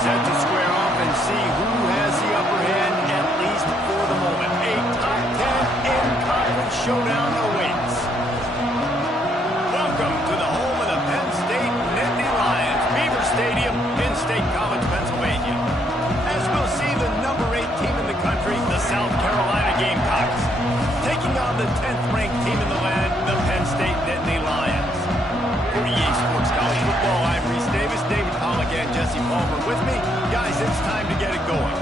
set to square off and see who has the upper hand, at least for the moment. A top 10 in-conference showdown awaits. Welcome to the home of the Penn State Nittany Lions, Beaver Stadium in State College, Pennsylvania. As we'll see the number 8 team in the country, the South Carolina Gamecocks, taking on the 10th-ranked team in the land, the Penn State Nittany Lions. For EA Sports College Football, I'm Reese Davis, David Pollock, and Jesse Palmer with me. Guys, it's time to get it going.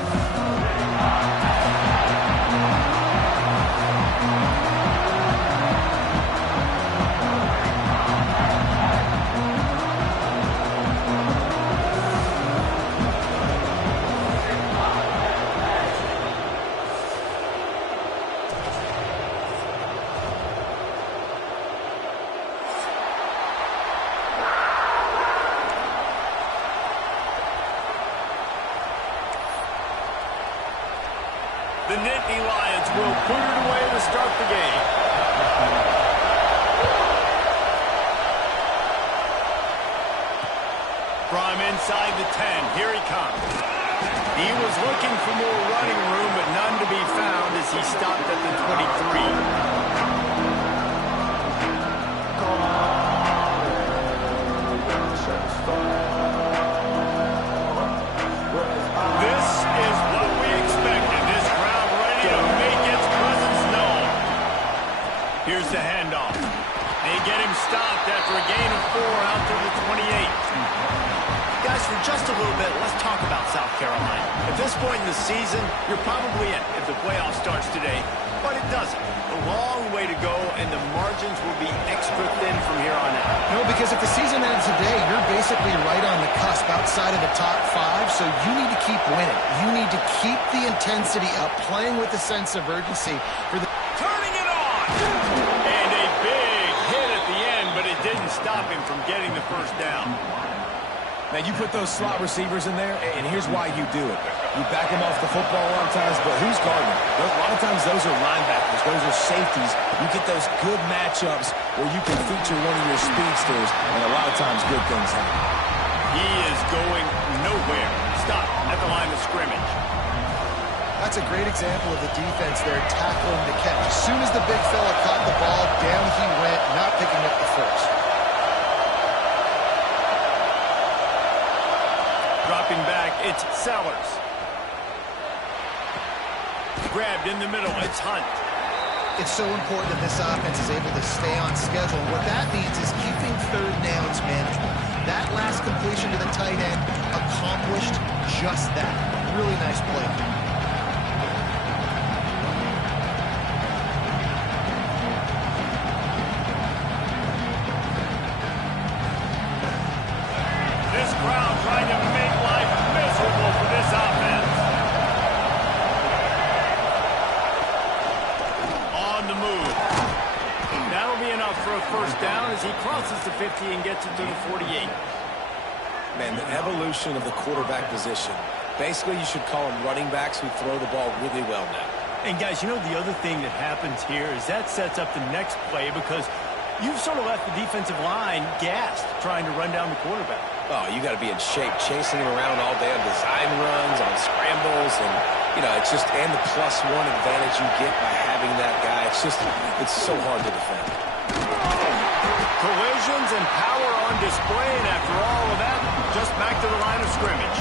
The Nittany Lions will put it away to start the game. From inside the 10, here he comes. He was looking for more running room, but none to be found as he stopped at the 23. Here's the handoff. They get him stopped after a gain of 4 out to the 28. Guys, for just a little bit, let's talk about South Carolina. At this point in the season, you're probably in if the playoff starts today, but it doesn't. A long way to go, and the margins will be extra thin from here on out. No, because if the season ends today, you're basically right on the cusp outside of the top 5, so you need to keep winning. You need to keep the intensity up, playing with a sense of urgency for the... Turning it on! And a big hit at the end, but it didn't stop him from getting the first down. Now, you put those slot receivers in there, and here's why you do it. You back them off the football a lot of times, but who's guarding? A lot of times those are linebackers. Those are safeties. You get those good matchups where you can feature one of your speedsters, and a lot of times good things happen. He is going nowhere. Stop at the line of scrimmage. That's a great example of the defense there tackling the catch. As soon as the big fella caught the ball, down he went, not picking up the first. Dropping back, it's Sellers. Grabbed in the middle, it's Hunt. It's so important that this offense is able to stay on schedule. What that means is keeping third downs manageable. That last completion to the tight end accomplished just that. Really nice play. This crowd trying to make life miserable for this offense. On the move. That'll be enough for a first down as he crosses the 50 and gets it to the 48. Man, the evolution of the quarterback position. Basically, you should call them running backs who throw the ball really well now. And guys, you know the other thing that happens here is that sets up the next play because you've sort of left the defensive line gassed trying to run down the quarterback. Oh, you got to be in shape, chasing him around all day on design runs, on scrambles, and, you know, it's just, and the +1 advantage you get by having that guy. It's just, it's so hard to defend. Collisions and power on display, and after all of that, just back to the line of scrimmage.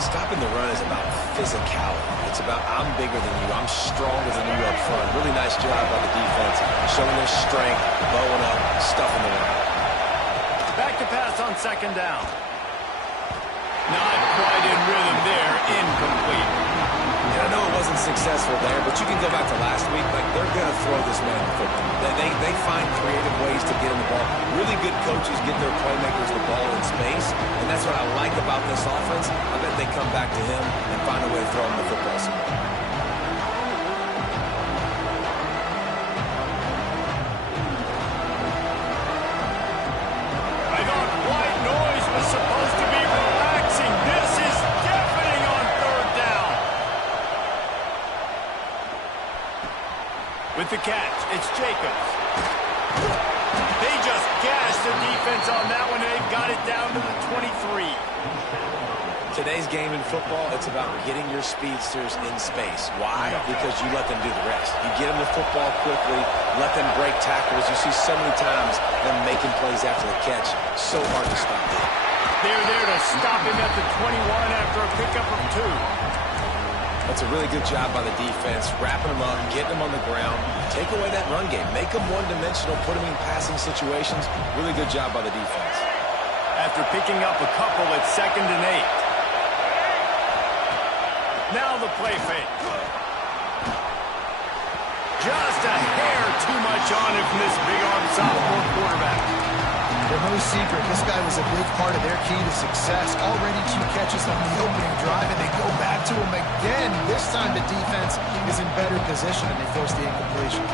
Stopping the run is about physicality. It's about I'm bigger than you, I'm stronger than you up front. Really nice job by the defense, showing their strength, bowing up, stuffing the run. Back to pass on second down. Not quite in rhythm there, incomplete. And I know it wasn't successful there, but you can go back to last week. Like, they're going to throw this man the football. They find creative ways to get him the ball. Really good coaches get their playmakers the ball in space, and that's what I like about this offense. I bet they come back to him and find a way to throw him the football somewhere. I thought white noise was supposed to be relaxing. This is deafening on third down. With the catch, it's Jacobs. They just gashed the defense on that one, and they got it down to the 23. Today's game in football, it's about getting your speedsters in space. Why? Because you let them do the rest. You get them the football quickly, let them break tackles. You see so many times them making plays after the catch. So hard to stop. They're there to stop him at the 21 after a pickup of 2. That's a really good job by the defense, wrapping them up, getting them on the ground. Take away that run game. Make them one-dimensional, put them in passing situations. Really good job by the defense. After picking up a couple, it's 2nd and 8. Now the play fake. Just a hair too much on it from this big-arm sophomore quarterback. There's no secret, this guy was a big part of their key to success. Already 2 catches on the opening drive, and they go back to him again. This time the defense is in better position, and they force the incompletion.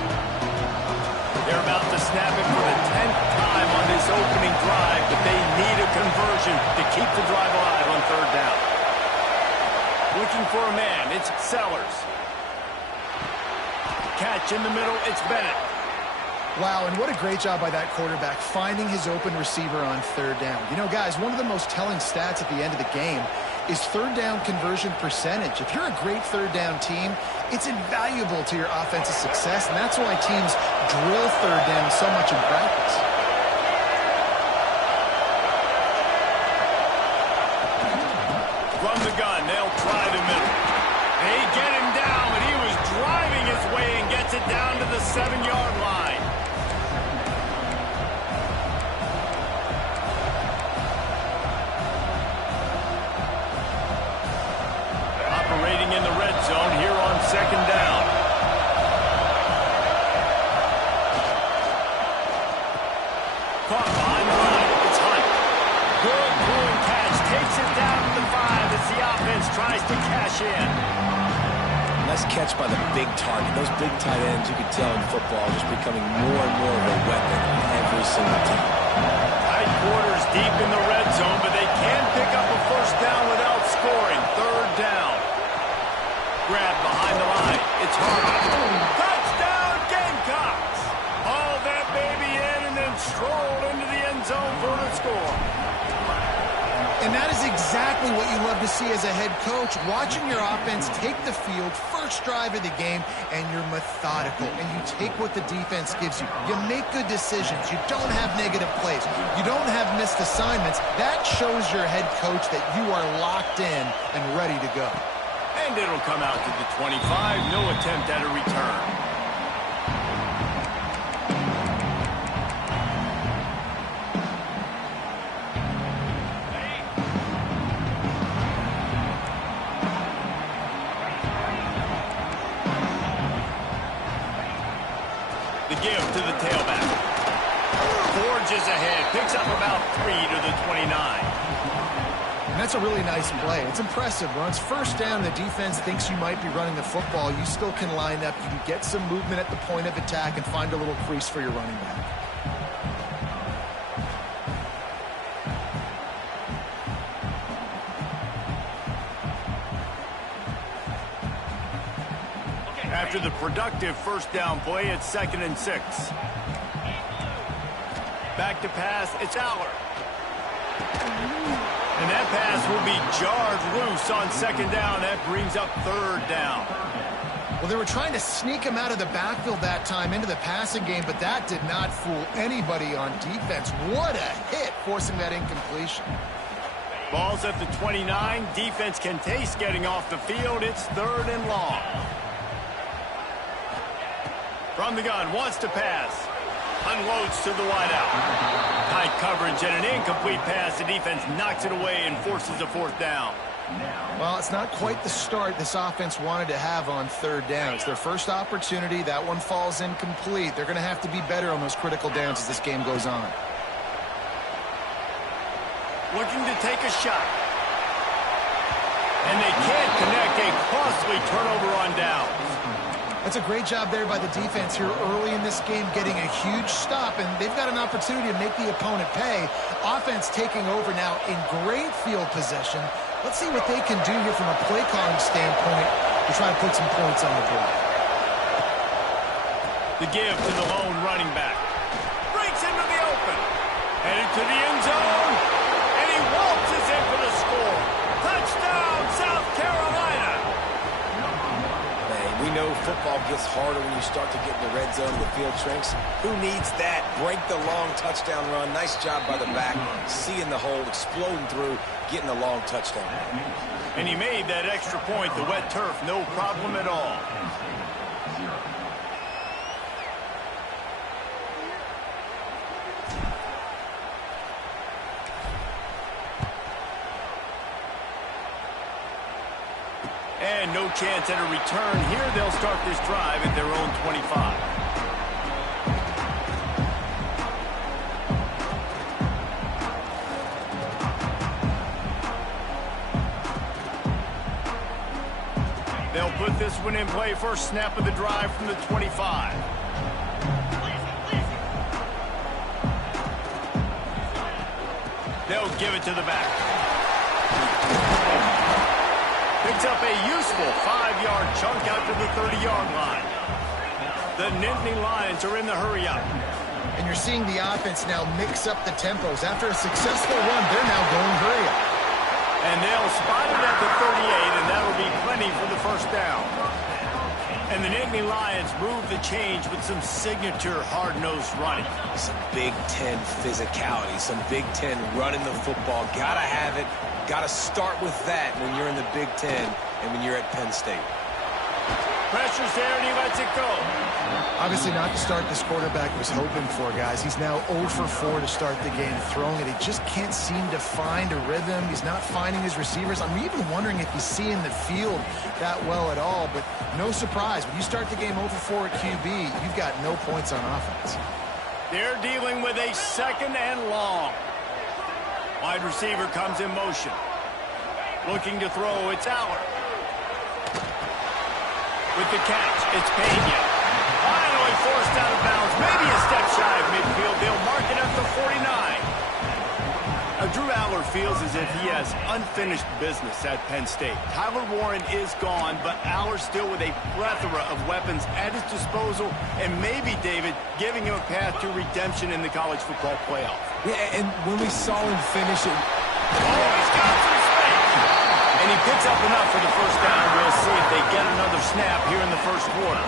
They're about to snap it for the 10th time on this opening drive, but they need a conversion to keep the drive alive on 3rd down. Looking for a man, it's Sellers. Catch in the middle, it's Bennett. Wow, and what a great job by that quarterback finding his open receiver on 3rd down. You know, guys, one of the most telling stats at the end of the game is 3rd down conversion percentage. If you're a great 3rd down team, it's invaluable to your offensive success, and that's why teams drill 3rd down so much in practice. From the gun, they'll try the middle. They get him down, but he was driving his way and gets it down to the 7-yard line. Operating in the red zone here on 2nd down. Caught behind the line. It's Hunt. Good pulling catch. Takes it down to the 5 as the offense tries to cash in. Nice catch by the big target. Those big tight ends, you can tell in football, just becoming more and more of a weapon on every single team. Tight quarters deep in the red zone, but they can pick up a 1st down without scoring. 3rd down. Grab behind the line. It's Harvey. Touchdown, Gamecocks! Haul that baby in and then stroll into the end zone for the score. And that is exactly what you love to see as a head coach, watching your offense take the field, first drive of the game, and you're methodical, and you take what the defense gives you. You make good decisions. You don't have negative plays. You don't have missed assignments. That shows your head coach that you are locked in and ready to go. And it'll come out to the 25. No attempt at a return. Give to the tailback. Forges ahead. Picks up about 3 to the 29. And that's a really nice play. It's impressive. When it's 1st down, the defense thinks you might be running the football. You still can line up. You can get some movement at the point of attack and find a little crease for your running back. After the productive 1st down play, it's 2nd and 6. Back to pass, it's Aller. And that pass will be jarred loose on 2nd down. That brings up 3rd down. Well, they were trying to sneak him out of the backfield that time into the passing game, but that did not fool anybody on defense. What a hit, forcing that incompletion. Ball's at the 29. Defense can taste getting off the field. It's 3rd and long. From the gun, wants to pass. Unloads to the wideout. Tight coverage and an incomplete pass. The defense knocks it away and forces a 4th down. Well, it's not quite the start this offense wanted to have on 3rd down. It's their first opportunity. That one falls incomplete. They're going to have to be better on those critical downs as this game goes on. Looking to take a shot. And they can't connect. A costly turnover on downs. That's a great job there by the defense here early in this game, getting a huge stop, and they've got an opportunity to make the opponent pay. Offense taking over now in great field possession. Let's see what they can do here from a play calling standpoint to try to put some points on the board. The give to the lone running back. Breaks into the open. Headed to the end zone. And he waltzes in for the score. Touchdown! football gets harder when you start to get in the red zone and the field shrinks. Who needs that? Break the long touchdown run. Nice job by the back, seeing the hole, exploding through, getting the long touchdown. And he made that extra point, the wet turf, no problem at all. And no chance at a return here. They'll start this drive at their own 25. They'll put this one in play. First snap of the drive from the 25. They'll give it to the back. Picks up a useful 5-yard chunk out to the 30-yard line. The Nittany Lions are in the hurry-up. And you're seeing the offense now mix up the tempos. After a successful run, they're now going hurry-up. And they'll spot it at the 38, and that'll be plenty for the first down. And the Nittany Lions move the change with some signature hard-nosed running. Some Big Ten physicality, some Big Ten running the football. Gotta have it. Gotta start with that when you're in the Big Ten and when you're at Penn State. Pressure's there, and he lets it go. Obviously not the start this quarterback was hoping for, guys. He's now 0 for 4 to start the game throwing it. He just can't seem to find a rhythm. He's not finding his receivers. I'm even wondering if he's seeing the field that well at all. But no surprise, when you start the game 0 for 4 at QB, you've got no points on offense. They're dealing with a second and long. Wide receiver comes in motion. Looking to throw, it's Aller. With the catch, it's Pena. Finally forced out of bounds, maybe a step shy of midfield. They'll mark it at the 49. Drew Aller feels as if he has unfinished business at Penn State. Tyler Warren is gone, but Aller still with a plethora of weapons at his disposal, and maybe, David, giving him a path to redemption in the college football playoff. Yeah, and when we saw him finish it... Oh, he's got some space! And he picks up enough for the first down. We'll see if they get another snap here in the first quarter.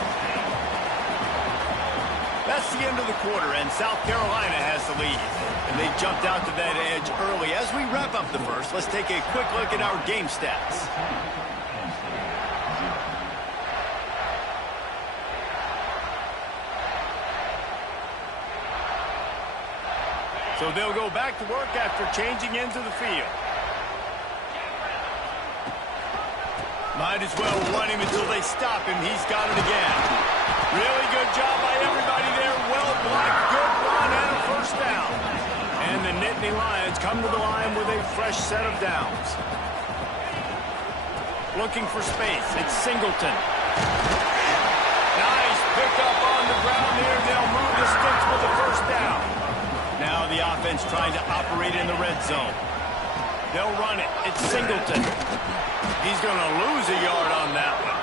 That's the end of the quarter, and South Carolina has the lead. And they jumped out to that edge early. As we wrap up the first, let's take a quick look at our game stats. So they'll go back to work after changing into the field. Might as well run him until they stop him. He's got it again. Really good job by everybody there. Well blocked, good run, and a first down. And the Nittany Lions come to the line with a fresh set of downs. Looking for space. It's Singleton. Nice pickup on the ground here. They'll move the sticks with the first down. Now the offense trying to operate in the red zone. They'll run it. It's Singleton. He's going to lose a yard on that one.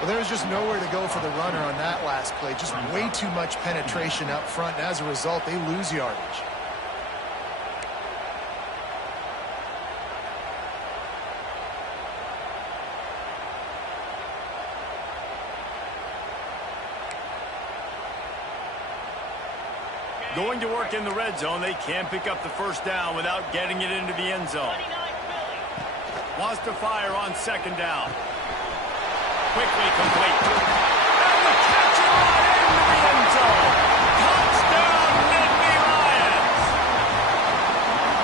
Well, there's just nowhere to go for the runner on that last play. Just way too much penetration up front, and as a result, they lose yardage. Going to work in the red zone, they can't pick up the first down without getting it into the end zone. Wants to fire on second down. Quickly complete. And the catch right into the end zone. Touchdown, Nittany Lions.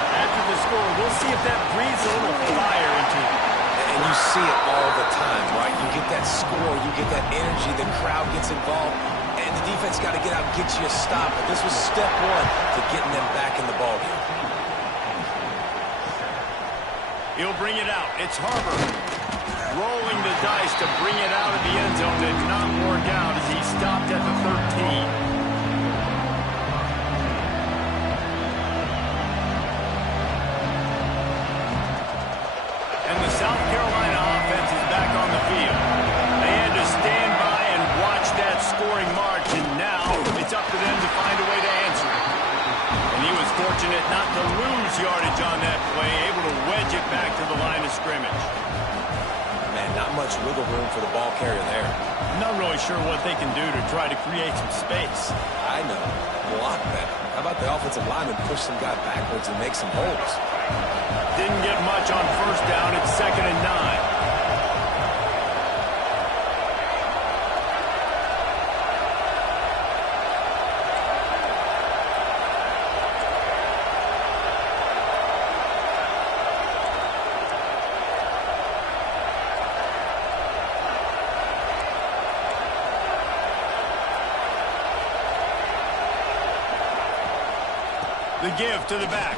After the score, we'll see if that breathes a little fire into it. And you see it all the time, right? You get that score, you get that energy, the crowd gets involved, and the defense got to get out and get you a stop. But this was step one to getting them back in the ballgame. He'll bring it out. It's Harbor. Rolling the dice to bring it out of the end zone. Did not work out as he stopped at the 13. And the South Carolina offense is back on the field. They had to stand by and watch that scoring march, and now it's up to them to find a way to answer it. And he was fortunate not to lose yardage on that play, able to wedge it back to the line of scrimmage. man, not much wiggle room for the ball carrier there. Not really sure what they can do to try to create some space. I know. Block better. How about the offensive lineman push some guy backwards and make some holes? Didn't get much on first down. It's 2nd and 9. The give to the back.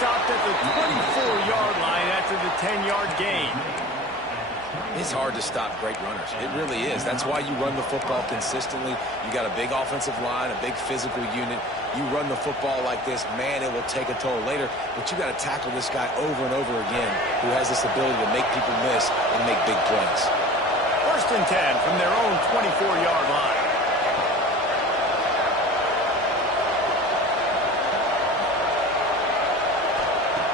Stopped at the 24-yard line after the 10-yard gain. It's hard to stop great runners. It really is. That's why you run the football consistently. You got a big offensive line, a big physical unit. You run the football like this, man, it will take a toll later. But you got to tackle this guy over and over again who has this ability to make people miss and make big plays. 1st and 10 from their own 24-yard line.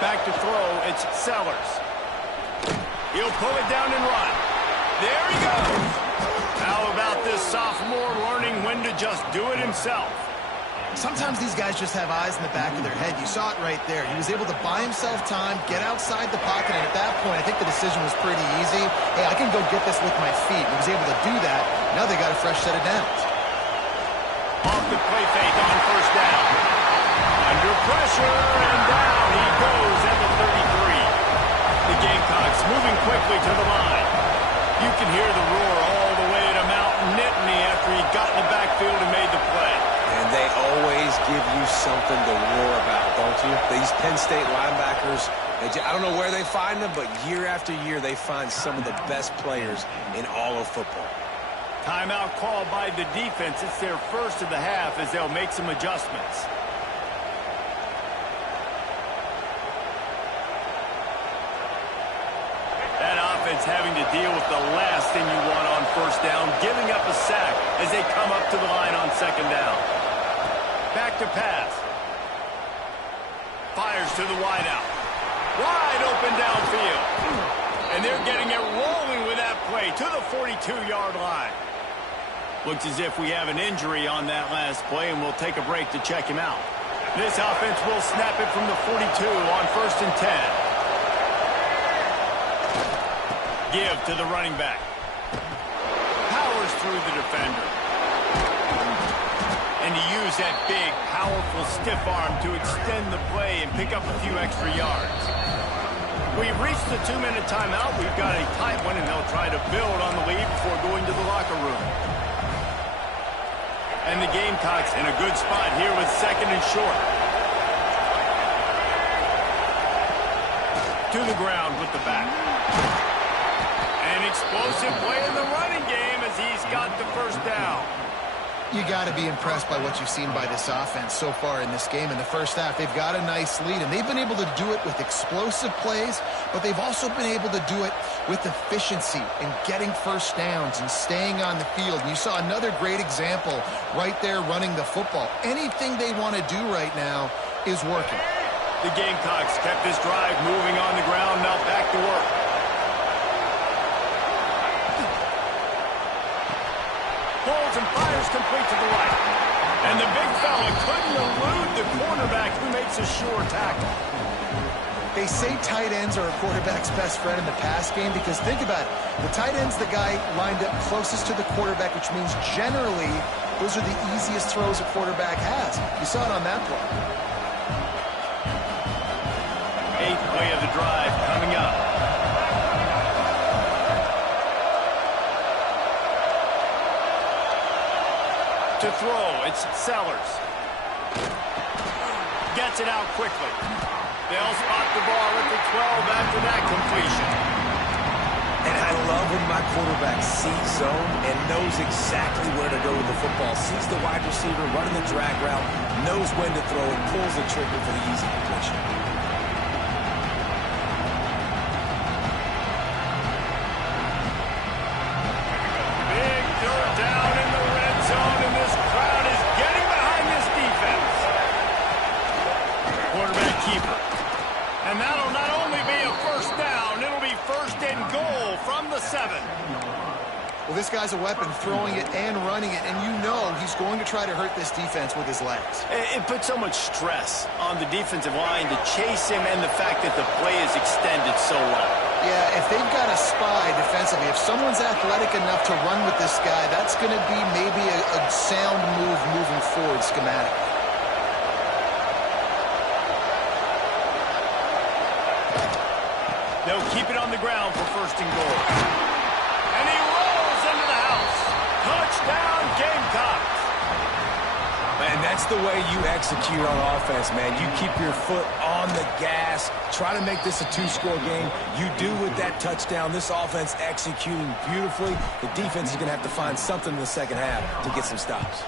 Back to throw, it's Sellers. He'll pull it down and run. There he goes. How about this sophomore learning when to just do it himself? Sometimes these guys just have eyes in the back of their head. You saw it right there. He was able to buy himself time, get outside the pocket, and at that point, I think the decision was pretty easy. Hey, I can go get this with my feet. He was able to do that. Now they got a fresh set of downs. Off the play fake on first down. Under pressure, and down he goes at the 33. The Gamecocks moving quickly to the line. You can hear the roar all the way to Mount Nittany after he got in the backfield and made the play. And they always give you something to roar about, don't you? These Penn State linebackers, I don't know where they find them, but year after year they find some of the best players in all of football. Timeout called by the defense. It's their first of the half as they'll make some adjustments. That offense having to deal with the last thing you want on first down, giving up a sack as they come up to the line on 2nd down. Back to pass. Fires to the wideout. Wide open downfield. And they're getting it rolling with that play to the 42-yard line. Looks as if we have an injury on that last play, and we'll take a break to check him out. This offense will snap it from the 42 on 1st and 10. Give to the running back. Powers through the defender. And to use that big, powerful, stiff arm to extend the play and pick up a few extra yards. We've reached the 2-minute timeout. We've got a tight one, and they'll try to build on the lead before going to the locker room. And the Gamecocks in a good spot here with 2nd and short. To the ground with the back. An explosive play in the running game as he's got the first down. You got to be impressed by what you've seen by this offense so far in this game. In the first half, they've got a nice lead, and they've been able to do it with explosive plays, but they've also been able to do it with efficiency and getting first downs and staying on the field. And you saw another great example right there running the football. Anything they want to do right now is working. The Gamecocks kept this drive moving on the ground, now back to work. Pulls and fires complete to the right. And the big fella couldn't elude the cornerback who makes a sure tackle. They say tight ends are a quarterback's best friend in the pass game because think about it. The tight end's the guy lined up closest to the quarterback, which means generally those are the easiest throws a quarterback has. You saw it on that play. 8th play of the drive coming up. To throw, it's Sellers. Gets it out quickly. They'll spot the ball at the 12 after that completion. And I love when my quarterback sees zone and knows exactly where to go with the football. Sees the wide receiver running the drag route, knows when to throw, and pulls the trigger for the easy completion. Big third down in the red zone, and this crowd is getting behind this defense. Quarterback keeper. And that'll not only be a first down, it'll be Well, this guy's a weapon, throwing it and running it, and you know he's going to try to hurt this defense with his legs. It puts so much stress on the defensive line to chase him, and the fact that the play is extended so well. Yeah, if they've got a spy defensively, if someone's athletic enough to run with this guy, that's going to be maybe a sound move moving forward schematically. They'll keep it on the ground for first and goal. And he rolls into the house. Touchdown, Gamecocks. Man, that's the way you execute on offense, man. You keep your foot on the gas, try to make this a two-score game. You do with that touchdown. This offense executing beautifully. The defense is going to have to find something in the second half to get some stops.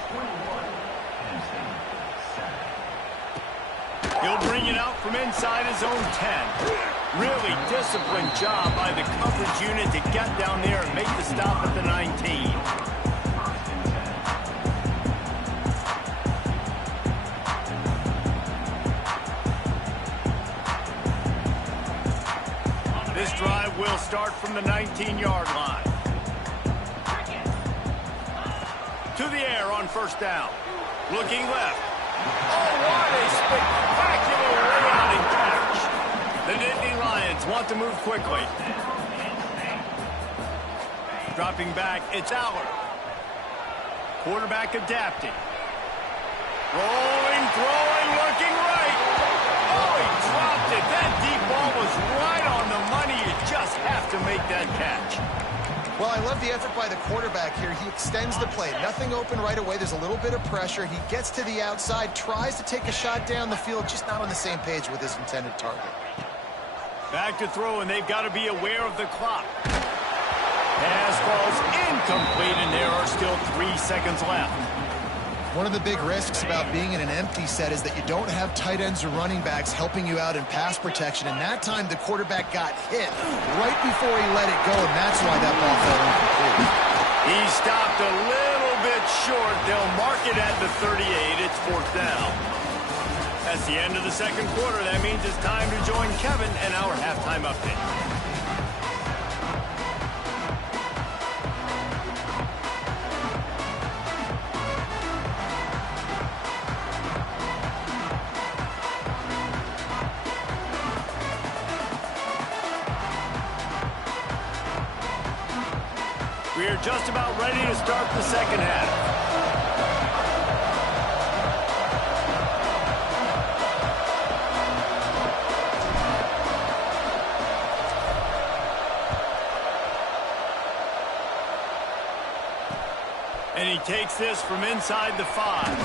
He'll bring it out from inside his own 10. Really disciplined job by the coverage unit to get down there and make the stop at the 19. This drive will start from the 19-yard line. To the air on first down. Looking left. Oh, what a spectacular layout and catch. The Nittany Lions want to move quickly. Dropping back, it's Aller. Quarterback adapting. Rolling, throwing, looking right. Oh, he dropped it. That deep ball was right on the money. You just have to make that catch. Well, I love the effort by the quarterback here. He extends the play. Nothing open right away. There's a little bit of pressure. He gets to the outside, tries to take a shot down the field, just not on the same page with his intended target. Back to throw, and they've got to be aware of the clock. Pass falls incomplete, and there are still 3 seconds left. One of the big risks about being in an empty set is that you don't have tight ends or running backs helping you out in pass protection. And that time, the quarterback got hit right before he let it go, and that's why that ball fell incomplete. He stopped a little bit short. They'll mark it at the 38. It's fourth down. That's the end of the second quarter. That means it's time to join Kevin and our halftime update. We are just about ready to start the second half. And he takes this from inside the 5.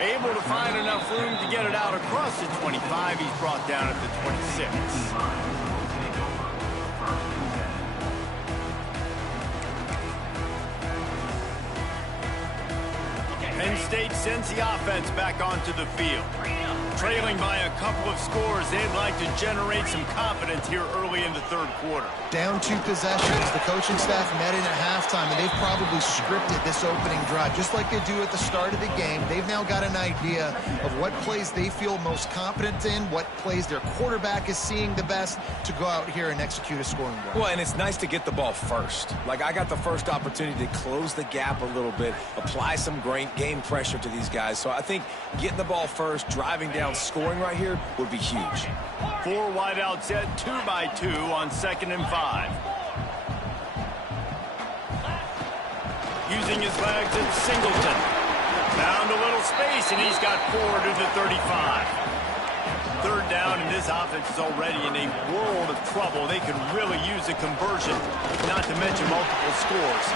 Able to find enough room to get it out across the 25. He's brought down at the 26. Penn State sends the offense back onto the field. Trailing by a couple of scores, they'd like to generate some confidence here early in the third quarter. Down 2 possessions. The coaching staff met in at halftime, and they've probably scripted this opening drive. Just like they do at the start of the game, they've now got an idea of what plays they feel most confident in, what plays their quarterback is seeing the best to go out here and execute a scoring drive. Well, and it's nice to get the ball first. Like, I got the first opportunity to close the gap a little bit, apply some great game pressure to these guys. So I think getting the ball first, driving down, scoring right here would be huge. 4 wide out set, 2 by 2 on 2nd and 5. Using his legs, it's Singleton. Found a little space, and he's got 4 to the 35. Third down, and this offense is already in a world of trouble. They could really use a conversion, not to mention multiple scores.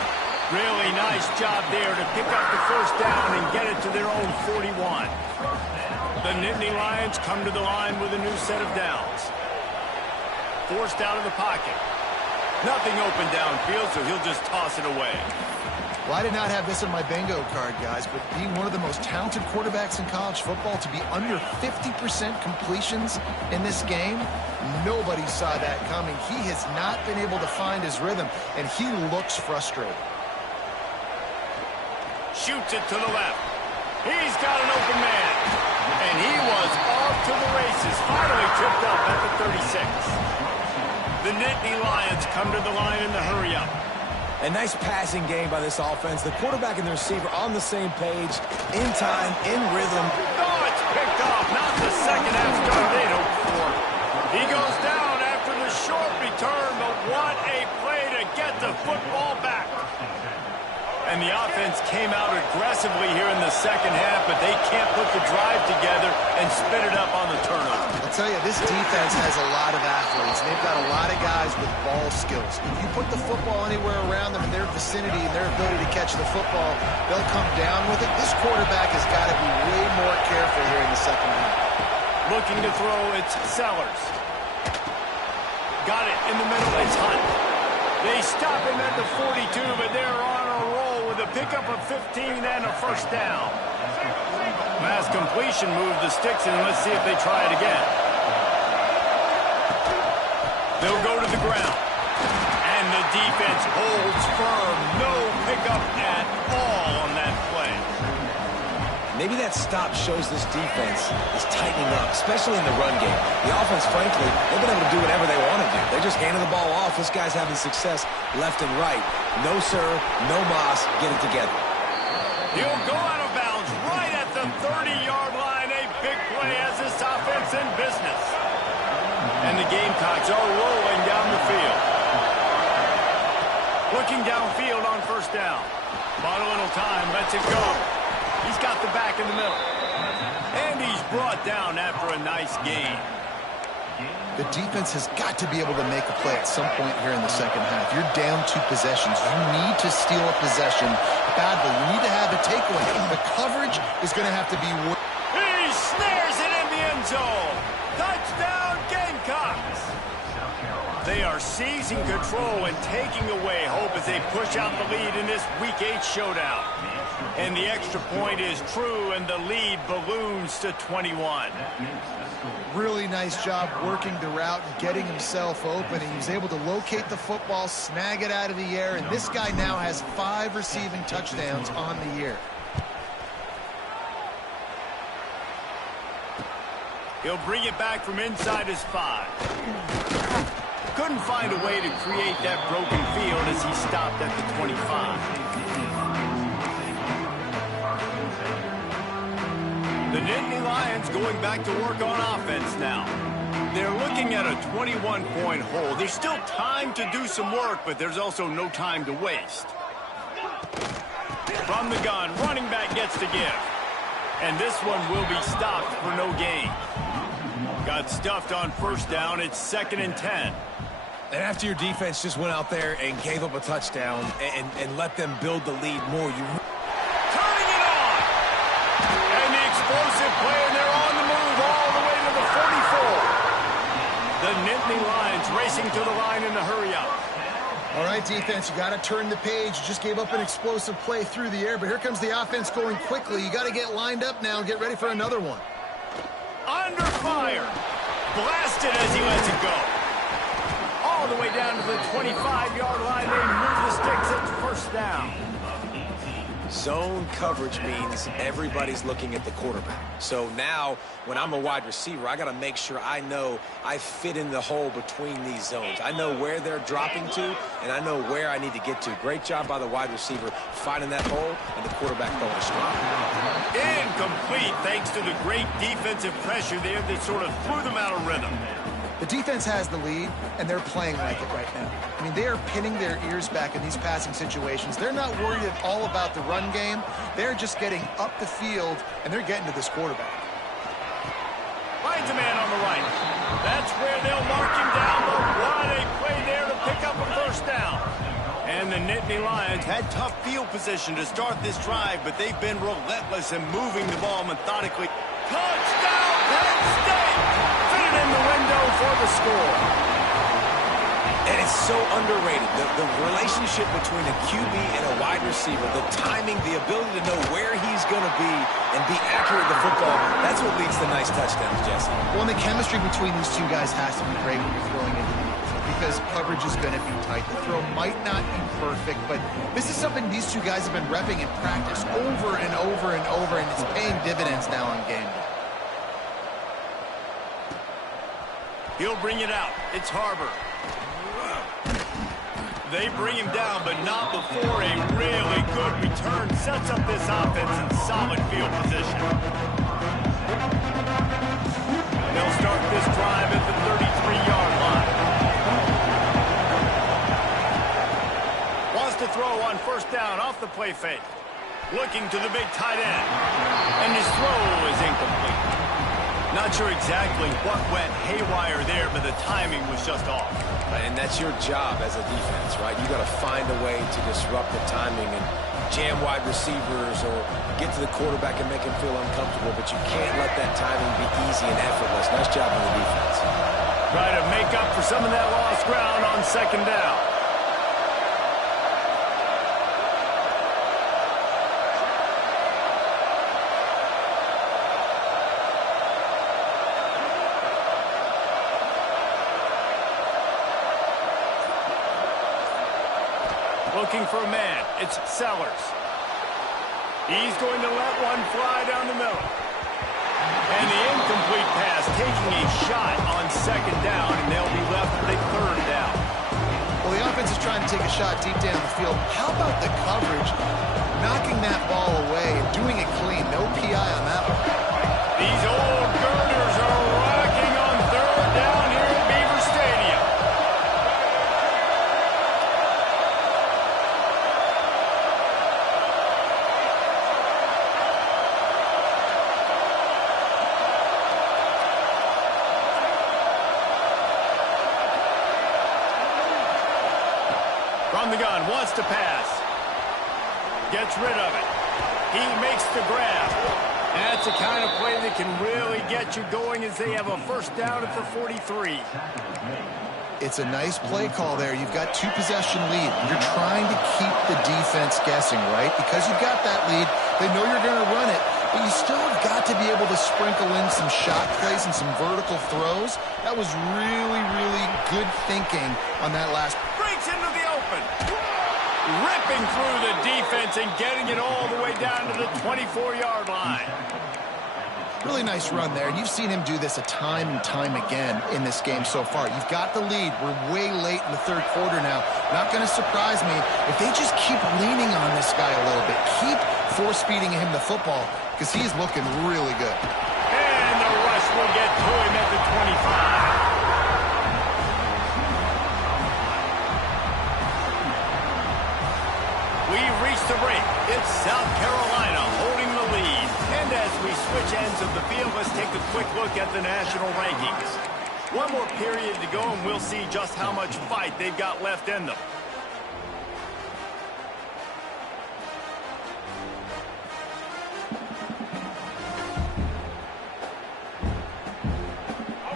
Really nice job there to pick up the first down and get it to their own 41. The Nittany Lions come to the line with a new set of downs. Forced out of the pocket. Nothing open downfield, so he'll just toss it away. Well, I did not have this on my bingo card, guys, but being one of the most talented quarterbacks in college football, to be under 50% completions in this game, nobody saw that coming. He has not been able to find his rhythm, and he looks frustrated. Shoots it to the left. He's got an open man. And he was off to the races. Finally tripped up at the 36. The Nittany Lions come to the line in the hurry-up. A nice passing game by this offense. The quarterback and the receiver on the same page, in time, in rhythm. Oh, it's picked off. Not the second half start they'd hoped for. He goes down after the short return, but what a play to get the football back. And the offense came out aggressively here in the second half, but they can't put the drive together and spit it up on the turnover. I'll tell you, this defense has a lot of athletes, and they've got a lot of guys with ball skills. If you put the football anywhere around them in their vicinity and their ability to catch the football, they'll come down with it. This quarterback has got to be way more careful here in the second half. Looking to throw, it's Sellers. Got it in the middle, it's Hunt. They stop him at the 42, but they're on a roll with a pickup of 15 and a first down. Mass completion moved the sticks, and let's see if they try it again. They'll go to the ground. And the defense holds firm. No pickup at all on that play. Maybe that stop shows this defense is tightening up, especially in the run game. The offense, frankly, they've been able to do whatever they want to do. They just handed the ball off. This guy's having success left and right. No sir, no mas, get it together. He'll go out of bounds right at the 30-yard line. A big play as this offense in business. And the Gamecocks are rolling down the field. Looking downfield on first down. Bought a little time, lets it go. He's got the back in the middle. And he's brought down after a nice gain. The defense has got to be able to make a play at some point here in the second half. You're down 2 possessions. You need to steal a possession badly. You need to have a takeaway. The coverage is going to have to be... He snares it in the end zone. Touchdown, Gamecocks. They are seizing control and taking away hope as they push out the lead in this Week 8 showdown. And the extra point is true, and the lead balloons to 21. Really nice job working the route and getting himself open. He was able to locate the football, snag it out of the air, and this guy now has 5 receiving touchdowns on the year. He'll bring it back from inside his 5. Couldn't find a way to create that broken field as he stopped at the 25. The Nittany Lions going back to work on offense now. They're looking at a 21-point hole. There's still time to do some work, but there's also no time to waste. From the gun, running back gets to give. And this one will be stopped for no gain. Got stuffed on first down. It's 2nd and 10. And after your defense just went out there and gave up a touchdown and let them build the lead more, you... Turning it on! And the explosive play, and they're on the move all the way to the 44. The Nittany Lions racing to the line in the hurry-up. All right, defense, you got to turn the page. You just gave up an explosive play through the air, but here comes the offense going quickly. You got to get lined up now and get ready for another one. Under fire. Blasted as he lets it go. All the way down to the 25-yard line. They move the sticks. It's first down. Zone coverage means everybody's looking at the quarterback. So now, when I'm a wide receiver, I got to make sure I know I fit in the hole between these zones. I know where they're dropping to, and I know where I need to get to. Great job by the wide receiver finding that hole, and the quarterback throwing a strike. Incomplete, thanks to the great defensive pressure there that sort of threw them out of rhythm. The defense has the lead, and they're playing like it right now. I mean, they are pinning their ears back in these passing situations. They're not worried at all about the run game. They're just getting up the field, and they're getting to this quarterback. Finds a man on the right. That's where they'll mark him down, but what a play there to pick up a first down. And the Nittany Lions had tough field position to start this drive, but they've been relentless in moving the ball methodically. Touchdown, Penn State! Fitted in the window for the score. And it's so underrated. The relationship between a QB and a wide receiver, the timing, the ability to know where he's going to be and be accurate with the football, that's what leads to nice touchdowns, Jesse. Well, and the chemistry between these two guys has to be great when you're throwing into the field because coverage is going to be tight. The throw might not be perfect, but this is something these two guys have been repping in practice over and over and over, and it's paying dividends now on game day. He'll bring it out. It's Harbor. They bring him down, but not before a really good return sets up this offense in solid field position. They'll start this drive at the 33-yard line. Wants to throw on first down off the play fake. Looking to the big tight end. And his throw is incomplete. Not sure exactly what went haywire there, but the timing was just off. And that's your job as a defense, right? You got to find a way to disrupt the timing and jam wide receivers or get to the quarterback and make him feel uncomfortable, but you can't let that timing be easy and effortless. Nice job on the defense. Try to make up for some of that lost ground on second down. Looking for a man. It's Sellers. He's going to let one fly down the middle. And the incomplete pass taking a shot on second down, and they'll be left with a third down. Well, the offense is trying to take a shot deep down the field. How about the coverage? Knocking that ball away and doing it clean. No PI on that one. These old girders are rocking on third down here at Beaver Stadium. From the gun, wants to pass. Gets rid of it. He makes the grab. That's the kind of play that can really get you going as they have a first down at the 43. It's a nice play call there. You've got two-possession lead. You're trying to keep the defense guessing, right? Because you've got that lead, they know you're going to run it, but you still have got to be able to sprinkle in some shot plays and some vertical throws. That was really, really good thinking on that last. Breaks into the open. Ripping through the defense and getting it all the way down to the 24-yard line. Really nice run there. You've seen him do this a time and time again in this game so far. You've got the lead. We're way late in the third quarter now. Not going to surprise me if they just keep leaning on this guy a little bit. Keep force-feeding him the football because he's looking really good. And the rush will get to him at the 25. We've reached the break. It's South Carolina holding the lead. And as we switch ends of the field, let's take a quick look at the national rankings. One more period to go, and we'll see just how much fight they've got left in them.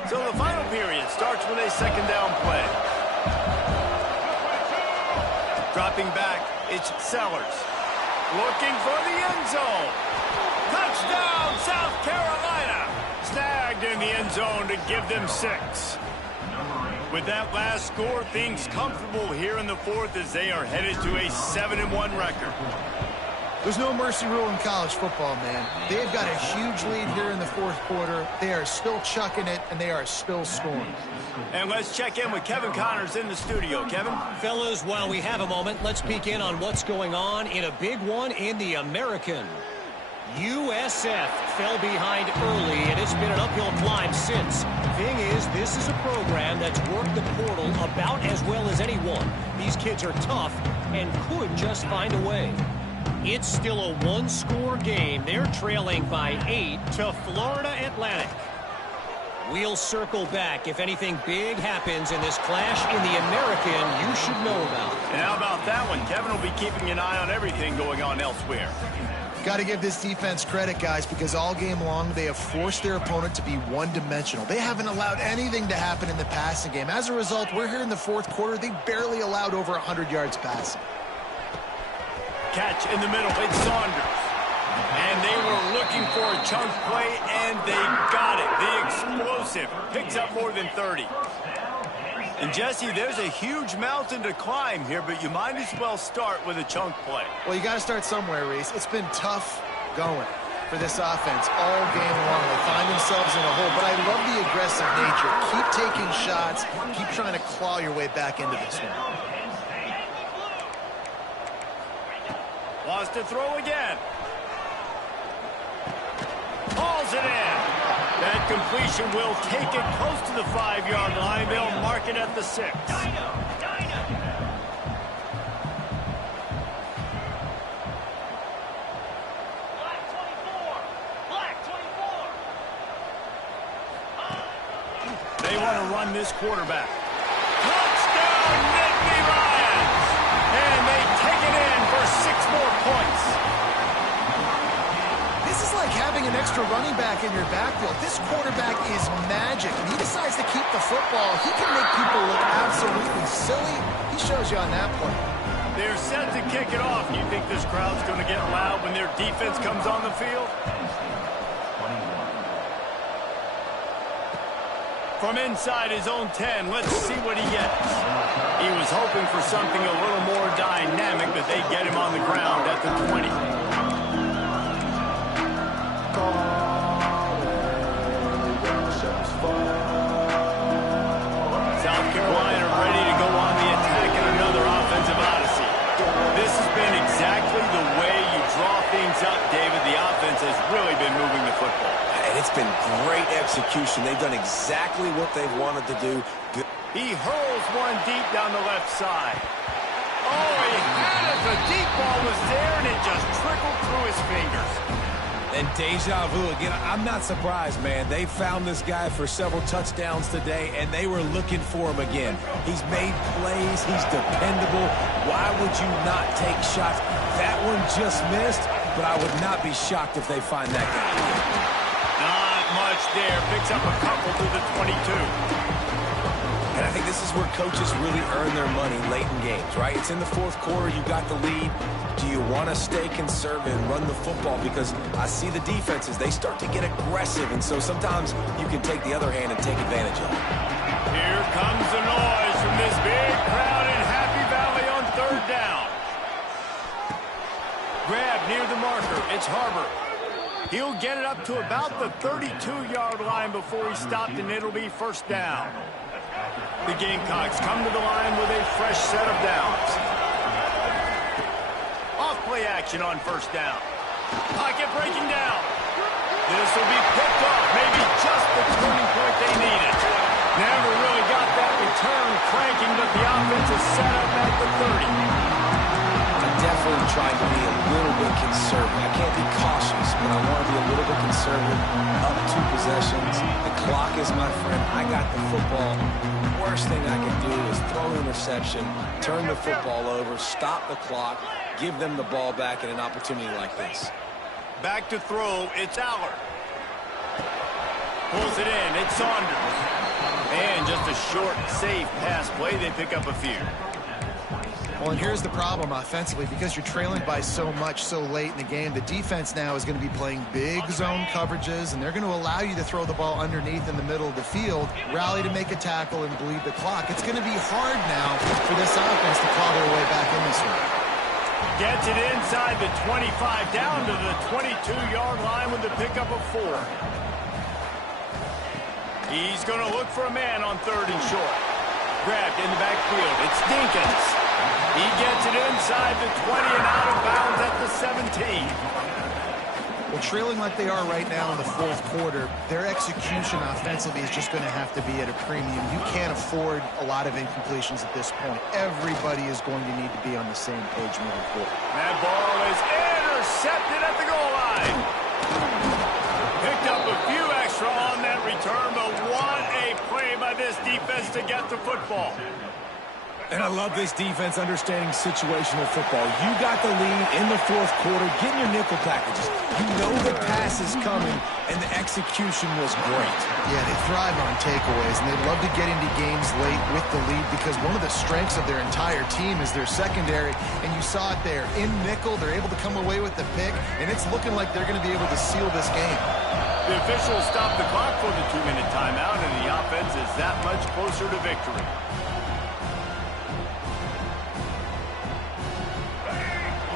So the final period starts with a second down play. Dropping back, it's Sellers. Looking for the end zone. Touchdown, South Carolina. Snagged in the end zone to give them 6. With that last score, things comfortable here in the fourth as they are headed to a 7-1 record. There's no mercy rule in college football, man. They've got a huge lead here in the fourth quarter. They are still chucking it, and they are still scoring. And let's check in with Kevin Connors in the studio. Kevin? Fellas, while we have a moment, let's peek in on what's going on in a big one in the American. USF fell behind early, and it's been an uphill climb since. Thing is, this is a program that's worked the portal about as well as anyone. These kids are tough and could just find a way. It's still a one-score game. They're trailing by 8 to Florida Atlantic. We'll circle back if anything big happens in this clash in the American you should know about. And how about that one? Kevin will be keeping an eye on everything going on elsewhere. Got to give this defense credit, guys, because all game long they have forced their opponent to be one-dimensional. They haven't allowed anything to happen in the passing game. As a result, we're here in the fourth quarter. They barely allowed over 100 yards passing. Catch in the middle. It's Saunders. And they were looking for a chunk play, and they got it. The explosive picks up more than 30. And, Jesse, there's a huge mountain to climb here, but you might as well start with a chunk play. Well, you got to start somewhere, Reese. It's been tough going for this offense all game long. They find themselves in a hole, but I love the aggressive nature. Keep taking shots. Keep trying to claw your way back into this one. Toss to throw again. Hauls it in. That completion will take it close to the 5-yard line. They'll mark it at the 6. They want to run this quarterback. Touchdown, Nittany Lions! And they take it in for 6 more points. This is like having an extra running back in your backfield. This quarterback is magic. When he decides to keep the football, he can make people look absolutely silly. He shows you on that play. They're set to kick it off. You think this crowd's going to get loud when their defense comes on the field? From inside his own 10, let's see what he gets. He was hoping for something a little more dynamic, but they get him on the ground at the 20. South Carolina ready to go on the attack in another offensive odyssey. This has been exactly the way you draw things up, David. The offense has really been moving the football. And it's been great execution. They've done exactly what they've wanted to do. He hurls one deep down the left side. Oh, he had it. The deep ball was there, and it just trickled through his fingers. And deja vu again. I'm not surprised, man. They found this guy for several touchdowns today, and they were looking for him again. He's made plays. He's dependable. Why would you not take shots? That one just missed, but I would not be shocked if they find that guy. Not much there. Picks up a couple to the 22. And I think this is where coaches really earn their money late in games, right? It's in the 4th quarter. You got the lead. Do you want to stay conservative and run the football? Because I see the defenses, they start to get aggressive, and so sometimes you can take the other hand and take advantage of it. Here comes the noise from this big crowd in Happy Valley on 3rd down. Grab near the marker. It's Harbor. He'll get it up to about the 32-yard line before he's stopped, and it'll be 1st down. The Gamecocks come to the line with a fresh set of downs. Off-play action on 1st down. Pocket breaking down. This will be picked off. Maybe just the turning point they needed. Never really got that return cranking, but the offense is set up at the 30. Definitely trying to be a little bit conservative. I can't be cautious, but I want to be a little bit conservative. Up 2 possessions. The clock is my friend. I got the football. Worst thing I can do is throw an interception, turn the football over, stop the clock, give them the ball back in an opportunity like this. Back to throw. It's Allard. Pulls it in. It's Saunders. And just a short, safe pass play. They pick up a few. Well, and here's the problem offensively. Because you're trailing by so much so late in the game, the defense now is going to be playing big zone coverages, and they're going to allow you to throw the ball underneath in the middle of the field, rally to make a tackle, and bleed the clock. It's going to be hard now for this offense to claw their way back in this one. Gets it inside the 25, down to the 22-yard line with the pickup of 4. He's going to look for a man on 3rd and short. Grabbed in the backfield. It's Dinkins. He gets it inside the 20 and out of bounds at the 17. Well, trailing like they are right now in the 4th quarter, their execution offensively is just going to have to be at a premium. You can't afford a lot of incompletions at this point. Everybody is going to need to be on the same page moving forward. That ball is intercepted at the goal line. Picked up a few extra on that return, but what a play by this defense to get the football. And I love this defense understanding situational football. You got the lead in the 4th quarter. Get in your nickel packages. You know the pass is coming, and the execution was great. Yeah, they thrive on takeaways, and they love to get into games late with the lead because one of the strengths of their entire team is their secondary, and you saw it there. In nickel, they're able to come away with the pick, and it's looking like they're going to be able to seal this game. The officials stopped the clock for the 2-minute timeout, and the offense is that much closer to victory.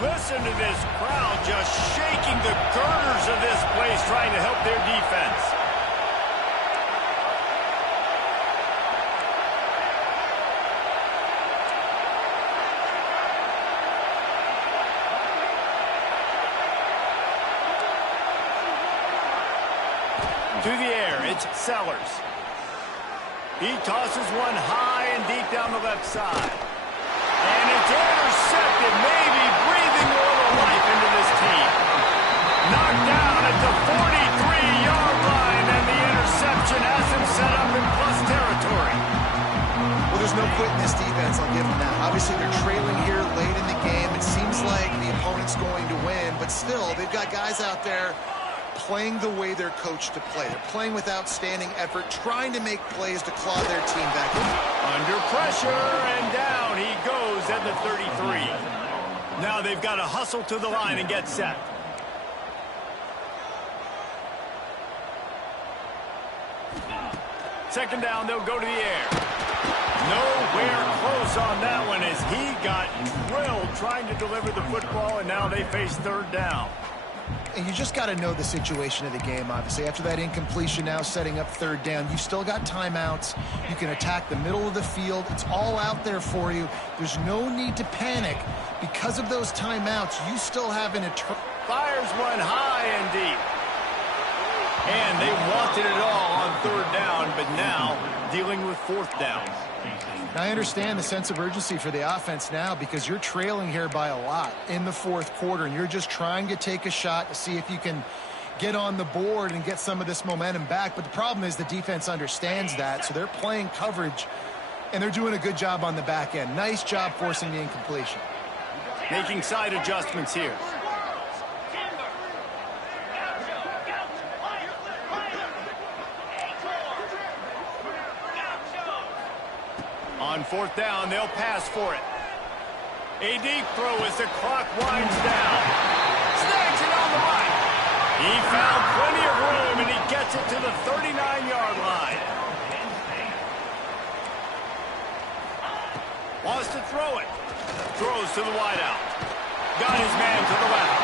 Listen to this crowd just shaking the girders of this place, trying to help their defense. To the air, it's Sellers. He tosses one high and deep down the left side. And it's intercepted, maybe breathing a little life into this team. Knocked down at the 43-yard line, and the interception has him set up in plus territory. Well, there's no quit in this defense, I'll give them that. Obviously, they're trailing here late in the game. It seems like the opponent's going to win, but still, they've got guys out there playing the way they're coached to play. They're playing with outstanding effort, trying to make plays to claw their team back in. Under pressure, and down he goes at the 33. Now they've got to hustle to the line and get set. Second down, they'll go to the air. Nowhere close on that one as he got drilled trying to deliver the football, and now they face third down. And you just got to know the situation of the game, obviously. After that incompletion, now setting up third down, you've still got timeouts. You can attack the middle of the field. It's all out there for you. There's no need to panic. Because of those timeouts, you still have an Fires one high and deep. And they wanted it all on third down, but now dealing with fourth down. Now, I understand the sense of urgency for the offense now because you're trailing here by a lot in the fourth quarter, and you're just trying to take a shot to see if you can get on the board and get some of this momentum back. But the problem is the defense understands that, so they're playing coverage, and they're doing a good job on the back end. Nice job forcing the incompletion. Making side adjustments here. On fourth down, they'll pass for it. A deep throw as the clock winds down. Snags it on the right. He found plenty of room, and he gets it to the 39-yard line. Wants to throw it. Throws to the wideout. Got his man to the left.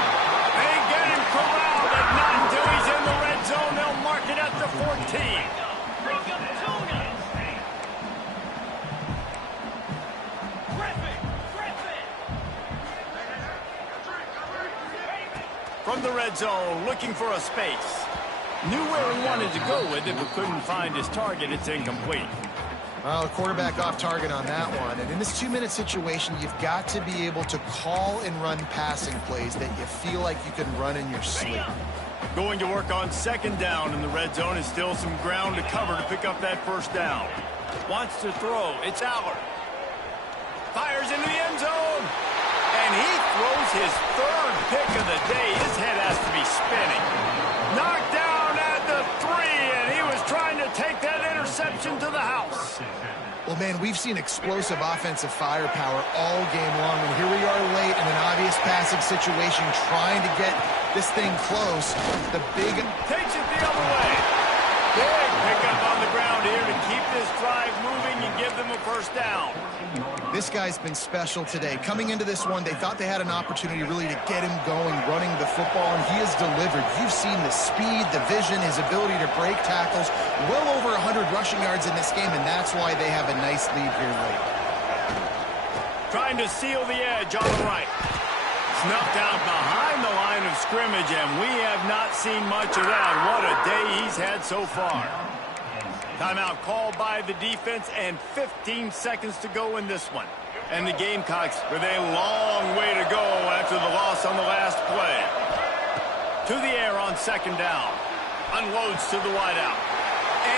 They get him corralled, but not until he's in the red zone. They'll mark it at the 14. From the red zone, looking for a space. Knew where he wanted to go with it, but couldn't find his target. It's incomplete. Well, the quarterback off target on that one. And in this two-minute situation, you've got to be able to call and run passing plays that you feel like you can run in your sleep. Going to work on second down in the red zone. Is still some ground to cover to pick up that first down. Wants to throw. It's Allard. Fires into the end zone. And he throws his third pick of the day. His head has to be spinning. Knocked down at the 3, and he was trying to take that interception to the house. Well, man, we've seen explosive offensive firepower all game long, and here we are late in an obvious passing situation trying to get this thing close. The big... Takes it the other way. Big pickup on the ground here to keep this drive moving and give them a first down. This guy's been special today. Coming into this one, they thought they had an opportunity really to get him going, running the football, and he has delivered. You've seen the speed, the vision, his ability to break tackles. Well over 100 rushing yards in this game, and that's why they have a nice lead here late. Trying to seal the edge on the right. Snuffed out behind the line of scrimmage, and we have not seen much of that. What a day he's had so far. Timeout called by the defense, and 15 seconds to go in this one. And the Gamecocks with a long way to go after the loss on the last play. To the air on second down. Unloads to the wideout.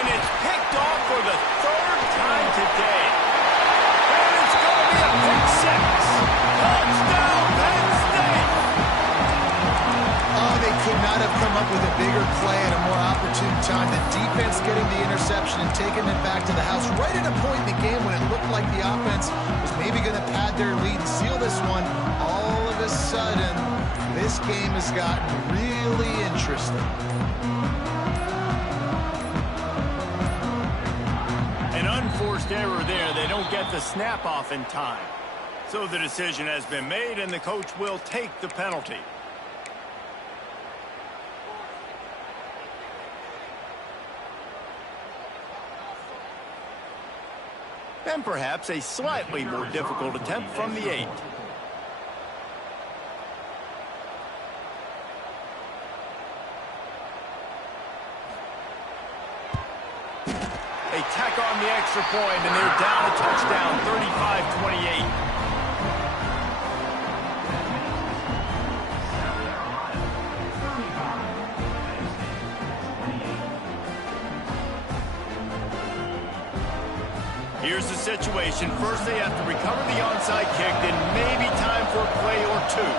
And it's picked off for the third time today. And it's going to be a pick six. Touchdown, Penn State! Oh, they could not have come up with a bigger play at a more opportune time. The defense getting the interception and taking it back to the house right at a point in the game when it looked like the offense was maybe going to pad their lead and seal this one. All of a sudden, this game has gotten really interesting. An unforced error there. They don't get the snap off in time. So the decision has been made, and the coach will take the penalty. And perhaps a slightly more difficult attempt from the 8. They tack on the extra point, and they're down a touchdown, 35-28. Here's the situation. First, they have to recover the onside kick, then maybe time for a play or two.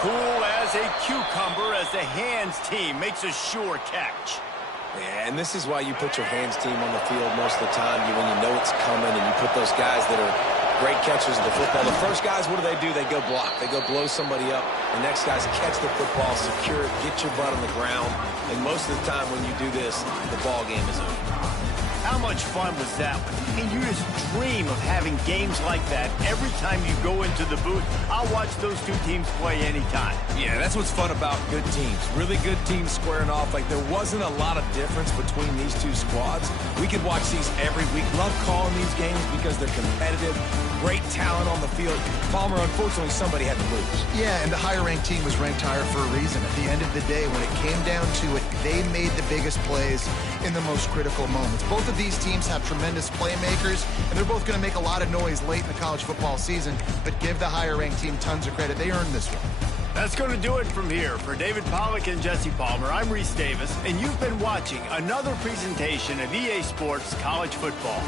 Cool as a cucumber as the hands team makes a sure catch. Yeah, and this is why you put your hands team on the field most of the time when you know it's coming, and you put those guys that are great catchers of the football. The first guys, what do? They go block. They go blow somebody up. The next guys catch the football, secure it, get your butt on the ground. And most of the time when you do this, the ball game is over. How much fun was that one? And you just dream of having games like that every time you go into the booth. I'll watch those two teams play anytime. Yeah, that's what's fun about good teams. Really good teams squaring off. Like, there wasn't a lot of difference between these two squads. We could watch these every week. Love calling these games because they're competitive. Great talent on the field. Palmer, unfortunately, somebody had to lose. Yeah, and the higher-ranked team was ranked higher for a reason. At the end of the day, when it came down to it, they made the biggest plays in the most critical moments. Both of these teams have tremendous playmakers, and they're both going to make a lot of noise late in the college football season, but give the higher-ranked team tons of credit. They earned this one. That's going to do it from here. For David Pollack and Jesse Palmer, I'm Reese Davis, and you've been watching another presentation of EA Sports College Football.